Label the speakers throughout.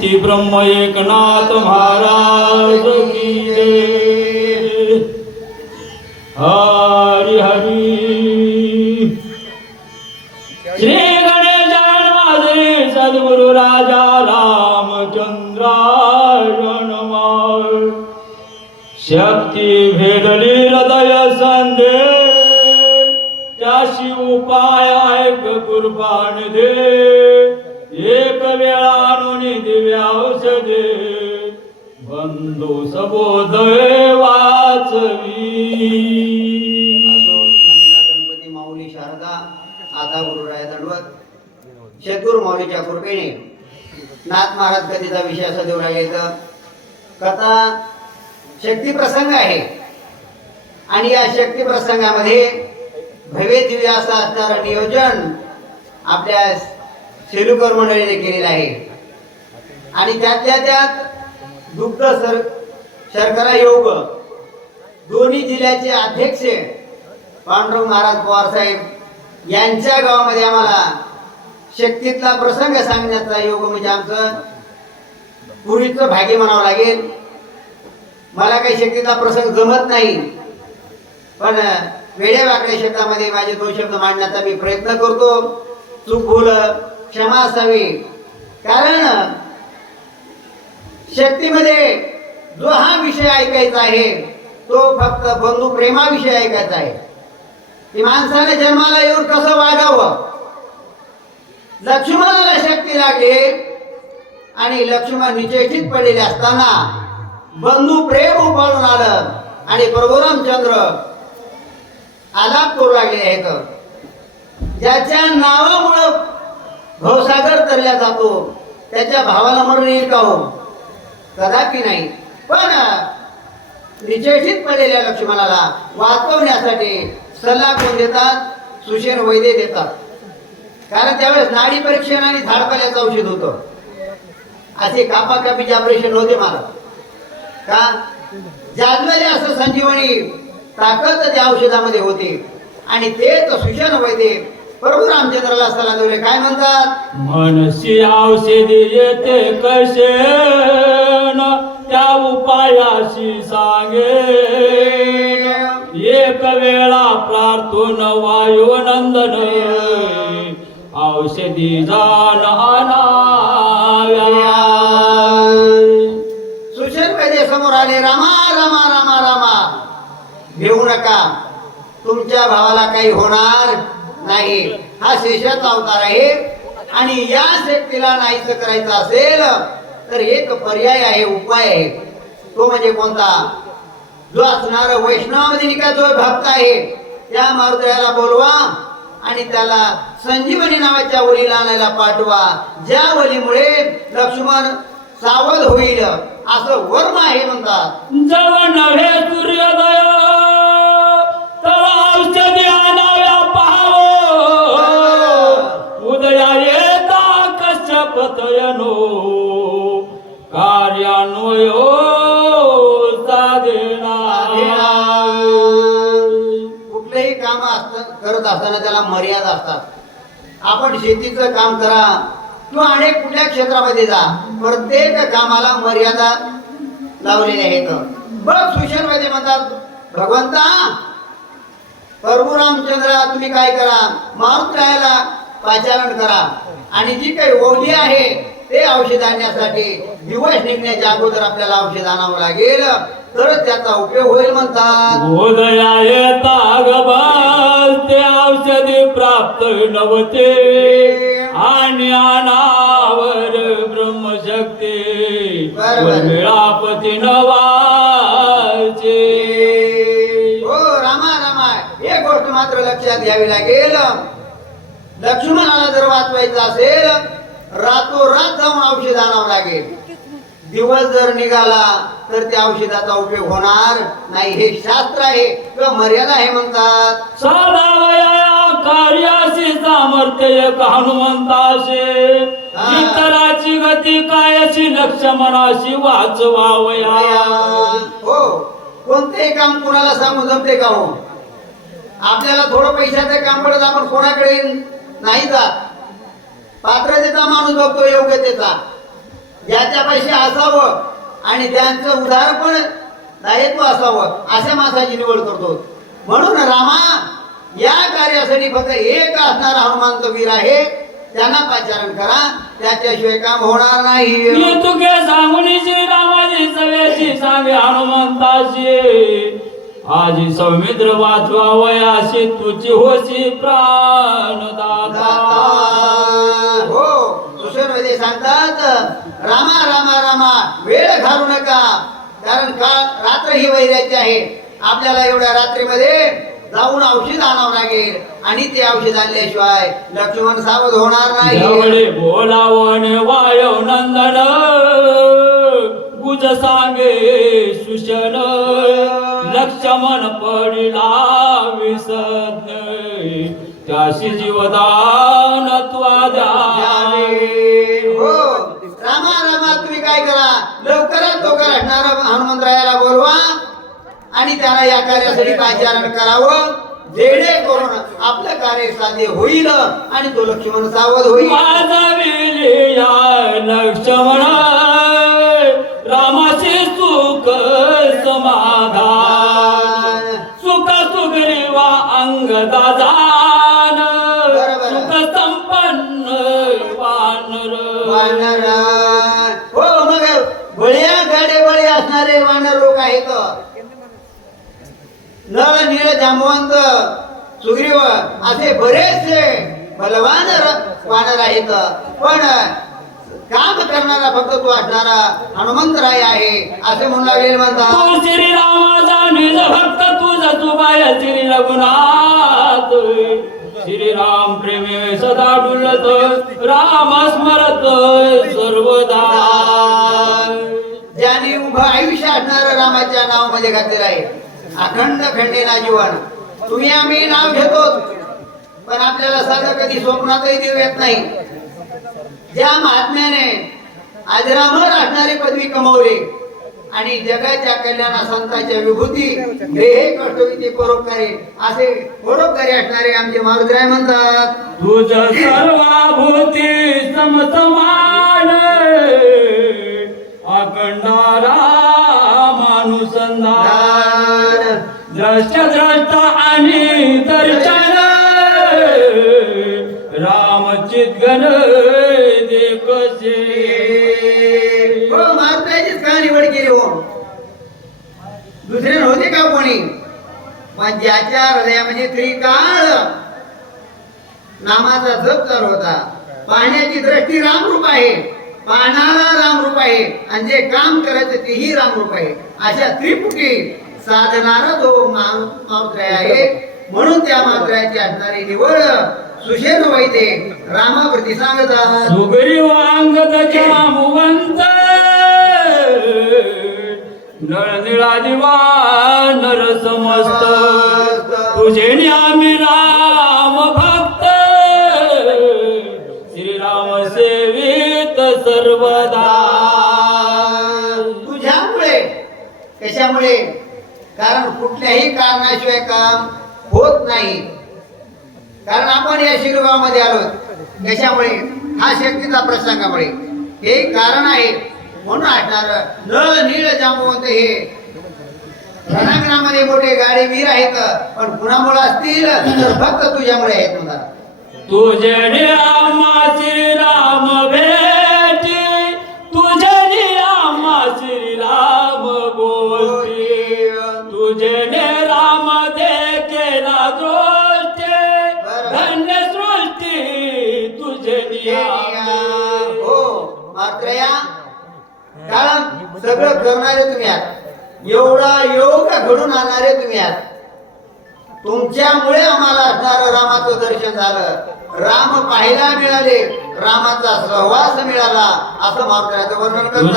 Speaker 1: कीर्ती ब्रह्म एकनाथ महाराज की जय. हरि हरी। श्री गणेश माझे सद्गुरु राजा रामचंद्राय नमः शक्ती भेदली हृदय संदे त्याशी उपाय ऐक कुर्बान दे। एक वेळा आणून दिव्या औषधे. बंधू सबोध वाचवी.
Speaker 2: असो गणपती माऊली शारदा आता गुरुराया दंडवत शेतूर माऊलीच्या कृपेने नाथ महाराज कथेचा विषय असा देऊ राहिला कथा शक्ती प्रसंग आहे. आणि या शक्ती प्रसंगामध्ये भव्य दिव्य असं असणारं नियोजन आपल्या सेलुकर मंडळीने केलेलं आहे. आणि त्यातल्या त्यात दुग्ध सर शर्करा योग दोन्ही जिल्ह्याचे अध्यक्ष पांडुरंग महाराज पवार साहेब यांच्या गावामध्ये आम्हाला शक्तीतला प्रसंग सांगण्याचा योग म्हणजे आमचं पूर्वीचं भाग्य म्हणावं लागेल. मला काही शक्तीचा प्रसंग जमत नाही पण वेड्या वाकड्या शब्दामध्ये माझे दोन शब्द मांडण्याचा मी प्रयत्न करतो. चूक भूल क्षमा असावी. कारण शक्तीमध्ये जो हा विषय ऐकायचा आहे तो फक्त बंधू प्रेमाविषयी ऐकायचा आहे. की माणसाने जन्माला येऊन कसं वागावं? लक्ष्मणाला शक्ती लागली आणि लक्ष्मण निचेष्टित पडलेले असताना बंधू प्रेम उभारून आलं आणि प्रभुरामचंद्र आलाप करू लागले आहेत. ज्याच्या नावामुळं भवसागर तरल्या जातो. त्याच्या भावाला मरण येईल का हो? कदापि नाही. पण निचेष्टित पडलेल्या लक्ष्मणाला वाचवण्यासाठी सल्ला कोण देतात? सुशेन वैद्य देतात. कारण त्यावेळेस नाडी परीक्षण आणि झाडपाल्याचं औषध होतं. असे कापाकापीचे ऑपरेशन नव्हते मला का? जाजवले असं संजीवनी ताकद त्या औषधामध्ये होते. आणि तेच सुशेन वैद्य प्रभू रामचंद्राला सल्ला दिले काय म्हणतात?
Speaker 1: मनसी औषधी येते कसे न? त्या उपायाशी सांगे. एक वेळा प्रार्थून वायू नंदन. औषधी जाण
Speaker 2: सुशेन वैद्य समोर आले. रामा रामा रामा रामा. घेऊ नका. तुमच्या भावाला काही होणार नाही. हा शेषाचा अवतार आहे. आणि या शक्तीला नाहीच करायचं असेल तर एक पर्याय आहे उपाय आहे. तो म्हणजे कोणता? जो असणार वैष्णवामध्ये का जो भक्त आहे त्या मारुद्याला बोलवा आणि त्याला संजीवनी नावाच्या वलीला आणायला पाठवा. ज्या वलीमुळे लक्ष्मण सावध होईल असं वर्म आहे म्हणतात. कुठलेही काम असत करत असताना त्याला मर्यादा असतात. आपण शेतीचं काम करा किंवा अनेक कुठल्या क्षेत्रामध्ये जा प्रत्येक कामाला मर्यादा लावलेल्या आहेत. बघ सुशल वैद्य म्हणतात भगवंता प्रभू तुम्ही काय करा? मारुत्रायाला पाचारण करा. आणि जी काही ओढी आहे ते औषध आणण्यासाठी दिवस निघण्याच्या अगोदर आपल्याला औषध आणावं लागेल. तरच त्याचा उपयोग होईल म्हणतात.
Speaker 1: उदया येता गबाल ते औषधी प्राप्त नवते आणि अनावर ब्रह्मशक्ती. मिळापती नवाचे
Speaker 2: हो रामा रामा. एक गोष्ट मात्र लक्षात घ्यावी लागेल. लक्ष्मणाला जर वाचवायचं असेल रातोरात जाऊन औषध आणावं लागेल. दिवस जर निघाला तर त्या औषधाचा उपयोग होणार नाही. हे शास्त्र आहे किंवा मर्यादा आहे म्हणतात.
Speaker 1: कार्याशी सामर्थ्य हनुमंताशे. इतराची गती कायशी लक्ष्मणाशी वाचवावया.
Speaker 2: हो. कोणतेही काम कोणाला सांगू जमते का हो? आपल्याला थोडं पैशाचं काम पडत आपण कोणाकडे नाही जात. पात्रतेचा माणूस बघतो योग्यतेचा. ज्याच्या पैसे असावं आणि त्यांचं उदाहरण पण दायित्व असावं अशा माणसाची निवड करतो. म्हणून रामा या कार्यासाठी फक्त एक असणारा हनुमंत वीर आहे. त्यांना पाचारण करा. त्याच्याशिवाय काम होणार नाही.
Speaker 1: तुके सांगे हनुमंताशी आजी सौमित्र वाचवा वयाशी तुझी होशी प्राणदाता
Speaker 2: हो सुशेरमध्ये सांगतात. रामा रामा रामा वेळ घालू नका. कारण का? रात्र ही वैराची आहे. आपल्याला एवढ्या रात्रीमध्ये जाऊन औषध आणावं लागेल. आणि ते औषध आणल्याशिवाय लक्ष्मण सावध होणार नाही.
Speaker 1: बोलावण वायव नंदन गुज सांगे सुशन लक्ष्मण पडला विसज्ञ त्याशी जीवदान त्वादा
Speaker 2: हो रामा रामा तुम्ही काय करा लवकरात लवकर असणारा हनुमंतरायाला बोलवा. आणि त्याला या कार्यासाठी पाचारण करावं. जेणेकरून आपलं कार्य साध्य होईल आणि तो लक्ष्मण सावध होईल.
Speaker 1: लक्ष्मण रामाचे सुख समाधान सुख सुग्रीवा अंगदा जान. सुख संपन्न वानर.
Speaker 2: वानर हो मग बळ्या गाडे बळी असणारे रोग लोक आहेत नळ निळ जांबवंत सुग्रीव असे बरेचसे बलवान वानर आहेत पण काम करणारा फक्त तो असणारा हनुमंतराय आहे असे म्हणू लागले म्हणतात
Speaker 1: तू श्रीरामाचा निज भक्त तुझ तुबाय श्री रघुनाथ श्रीराम प्रेमे सदा डुलत राम स्मरत सर्वदा.
Speaker 2: ज्याने उभं आयुष्य असणारं रामाच्या नावामध्ये घातलेलं आहे. अखंड खंडेना जीवन तुम्ही आम्ही नाव घेतो पण आपल्याला साधं कधी स्वप्नातही देऊ येत नाही. ज्या महात्म्याने आजरामर असणारी पदवी कमवली आणि जगाच्या कल्याणा संतांच्या विभूती हे देहे ते परोपकारी असे परोपकारी असणारे आमचे मारुद्राय म्हणतात.
Speaker 1: तुझ सर्वाभूती समसमान. अखंडारा माणूस द्रष्ट द्रष्ट आणि दर्शन रामचित गण कसे.
Speaker 2: हो का निवड केली हो? दुसरे नव्हते का कोणी? पण ज्याच्या हृदयामध्ये त्रिकाळ. नामाचा जप चालू होता. पाहण्याची दृष्टी रामरूप आहे. पाहणारा रामरूप आहे आणि जे काम करायचं तेही रामरूप आहे. अशा त्रिपुटी साधणारा तो मावत्रय आहे म्हणून त्या मावत्रयाची असणारी निवड सुशेन वैते रामाप्रती सांगतात
Speaker 1: सुग्रीवांगद जामवंत नळनिळा दिवा नर समस्त. तुझे आम्ही राम सर्वदा.
Speaker 2: तुझ्यामुळे कशामुळे? कारण कुठल्याही कारणाशिवाय काम होत नाही. कारण आपण या शिरगावमध्ये आलो कशामुळे? हा शक्तीचा प्रसंगामुळे. हे कारण आहे. म्हणून असणार नळ नीळ जांबवंत हे. रणांगणामध्ये मोठे गाडी वीर आहेत पण कुणामुळे असतील तर फक्त तुझ्यामुळे आहेत म्हणतात.
Speaker 1: तुझे आम्हा श्रीराम भेटी
Speaker 2: सगळं करणारे तुम्ही आहात. एवढा योग घडून आणणारे तुम्ही आहात. तुमच्यामुळे आम्हाला असणारं रामाचं दर्शन झालं. राम पाहायला मिळाले रामाचा सहवास मिळाला असं महाराजांचं वर्णन करतात.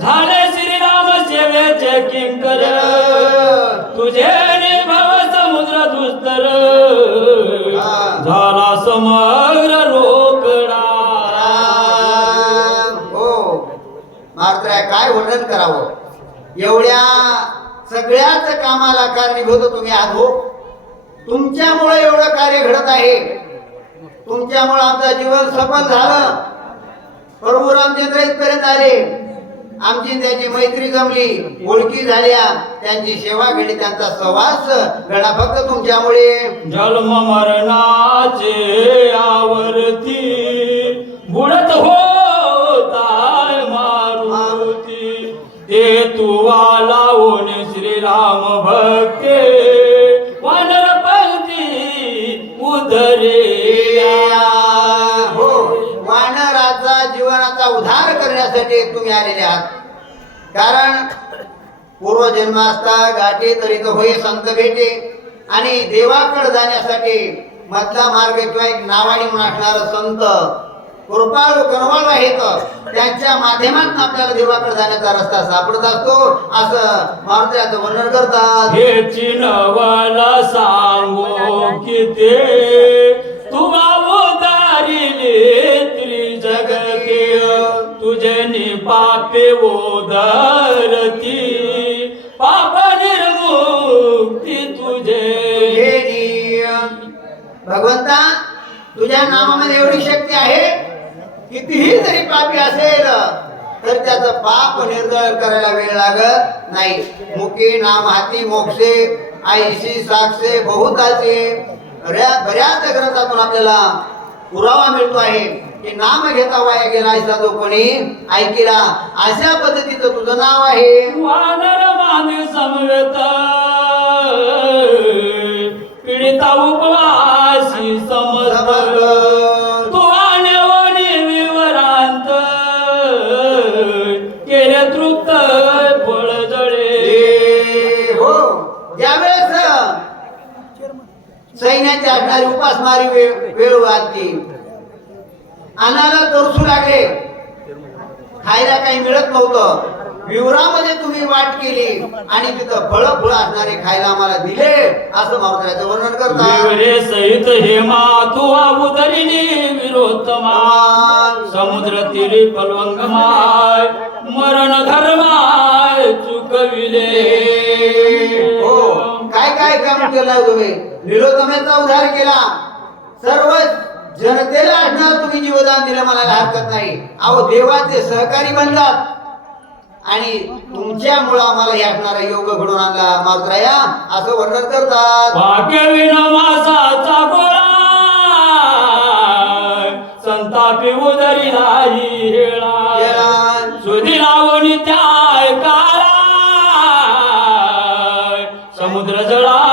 Speaker 1: झाले श्रीराम सेवेचे किंकर. तुझे भव समुद्र दुस्तर. झाला समग्र
Speaker 2: काय वर्णन करावं. एवढ्या सगळ्याच कामाला कारणीभूत तुम्ही आहात हो तुमच्यामुळे एवढं कार्य घडत आहे. तुमच्यामुळे आमचं जीवन सफल झालं. प्रभू रामचंद्र इथपर्यंत आले. आमची त्यांची मैत्री जमली. ओळखी झाल्या. त्यांची सेवा केली. त्यांचा सहवास घडा फक्त तुमच्यामुळे.
Speaker 1: जन्म मरणाचे आवर्ती बुडत हो. श्रीराम भक्ते वानर उधरे उदरे
Speaker 2: हो वानराचा जीवनाचा उद्धार करण्यासाठी तुम्ही आलेले आहात. कारण पूर्वजन्म असता गाठे तरी तो होय संत भेटे आणि देवाकडे जाण्यासाठी मधला मार्ग किंवा एक नावाने म्हणून संत कृपाळू कनवाळू आहेत त्यांच्या माध्यमातून आपल्याला देवाकडे जाण्याचा रस्ता सापडत असतो. असं मारुतीचं वर्णन करतात.
Speaker 1: हे चिनवाला सांगो की ते उदारिले त्रिजगते तुझे निपापे उदारती. पाप निर्मुक्ती तुझे.
Speaker 2: भगवंता तुझ्या आहे तीही जरी पापी असेल तर त्याचं पाप निर्दळ करायला वेळ लागत नाही. मुके नाम हाती मोक्षे आईशी साक्षे बहुताचे. बऱ्या- बऱ्याच ग्रंथातून आपल्याला पुरावा मिळतो आहे की नाम घेता वाया गेला असा जो कोणी ऐकिला. अशा पद्धतीचं तुझं नाव आहे.
Speaker 1: वानर माने समवेत पीडिता उपवासी समज
Speaker 2: यावेळेस सैन्याची असणारी उपासमारी वेळ वेळ आली अन्नाला तरसू लागले. खायला काही मिळत नव्हतं. विवरामध्ये तुम्ही वाट केली आणि तिथं फळ फळ असणारे खायला आम्हाला दिले असं मारुतीचं वर्णन करतात.
Speaker 1: सहित हेमा तू अवतरिणी विरोत्तमा समुद्र तीरी पलवंगमाय मरण धर्माय चुकविले.
Speaker 2: काम केलं तुम्ही. निरोधमेचा उद्धार केला. सर्व जनतेला असणार तुम्ही जीवदान दिलं मला हरकत नाही. अहो देवाचे सहकारी बनलात आणि तुमच्यामुळं आम्हाला हे असणारा योग घडून आणला. मारुद्राया असं वर्णन करतात.
Speaker 1: संतापी उदरी नाही. सुधी त्या काळा. समुद्र जळाय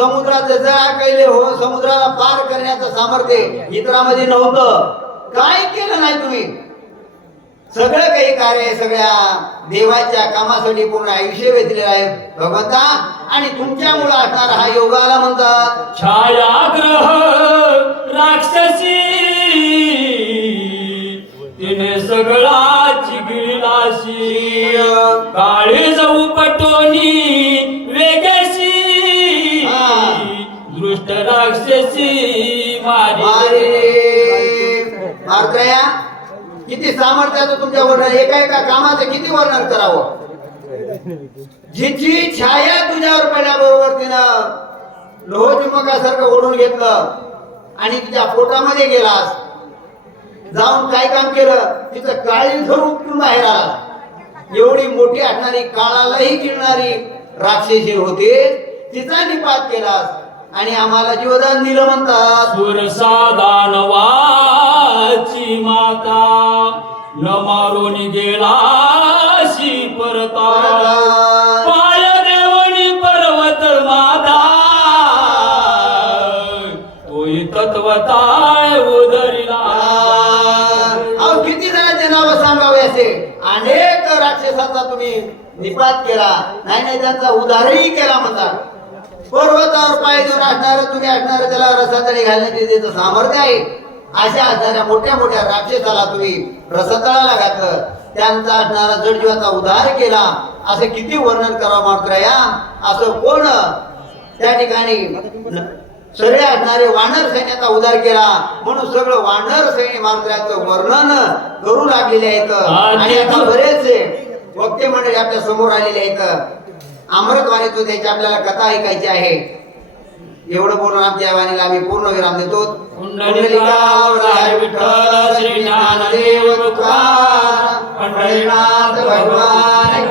Speaker 2: समुद्राचे जया कैले हो समुद्राला पार करण्याचं सामर्थ्य इतरामध्ये नव्हतं. काय केलं नाही तुम्ही? सगळं काही कार्य सगळ्या देवाच्या कामासाठी पूर्ण आयुष्य वेचलेलं आहे भगवंता. आणि तुमच्यामुळे असणारा हा योगाला म्हणतात.
Speaker 1: छायाग्रह!
Speaker 2: सामर्थ्याचं तुमच्या वर्णन एका एका कामाचं किती वर्णन करावं? जिची छाया तुझ्यावर पडल्याबरोबर तिनं लोहचुंबकासारखं ओढून घेतलं आणि तिच्या पोटामध्ये गेलास. जाऊन काय काम केलं? तिचं काळी धरून उठून बाहेर आला. एवढी मोठी असणारी काळालाही गिळणारी राक्षसी होते. तिचा निपात केलास. आणि आम्हाला जीवदान दिलं म्हणतात.
Speaker 1: सुरसादानवाची माता. न मारून गेलाशी परता. पाय देवणी पर्वत माता. तोही तत्वताय उदरिला.
Speaker 2: अहो किती जणांचे नाव सांगावे असे? अनेक राक्षसाचा तुम्ही निपात केला. नाही नाही त्यांचा उदारही केला म्हणतात पर्वतावर पाय देऊन असणार तुम्ही असणार त्याला रसातळी घालण्याचे त्याचं सामर्थ्य आहे. अशा असणाऱ्या मोठ्या मोठ्या राक्षसाला तुम्ही. रसतळाला घातलं. त्यांचा असणारा जडजीवाचा उद्धार केला. असं किती वर्णन करावं मात्र या असं कोण? त्या ठिकाणी सगळे असणारे वानर सैन्याचा उद्धार केला. म्हणून सगळं वानर सैन्य मात्राचं वर्णन करू लागलेले आहेत. आणि आता बरेचसे वक्ते मंडळी आपल्यासमोर आलेले आहेत. अमृतवाणीतून त्याची आपल्याला कथा ऐकायची आहे. एवढं बोलून आमच्या वाणीला आम्ही पूर्ण विराम देतो.
Speaker 1: विठ्ठल श्री ज्ञानदेव तुकाराम
Speaker 2: पंढरीनाथ भगवान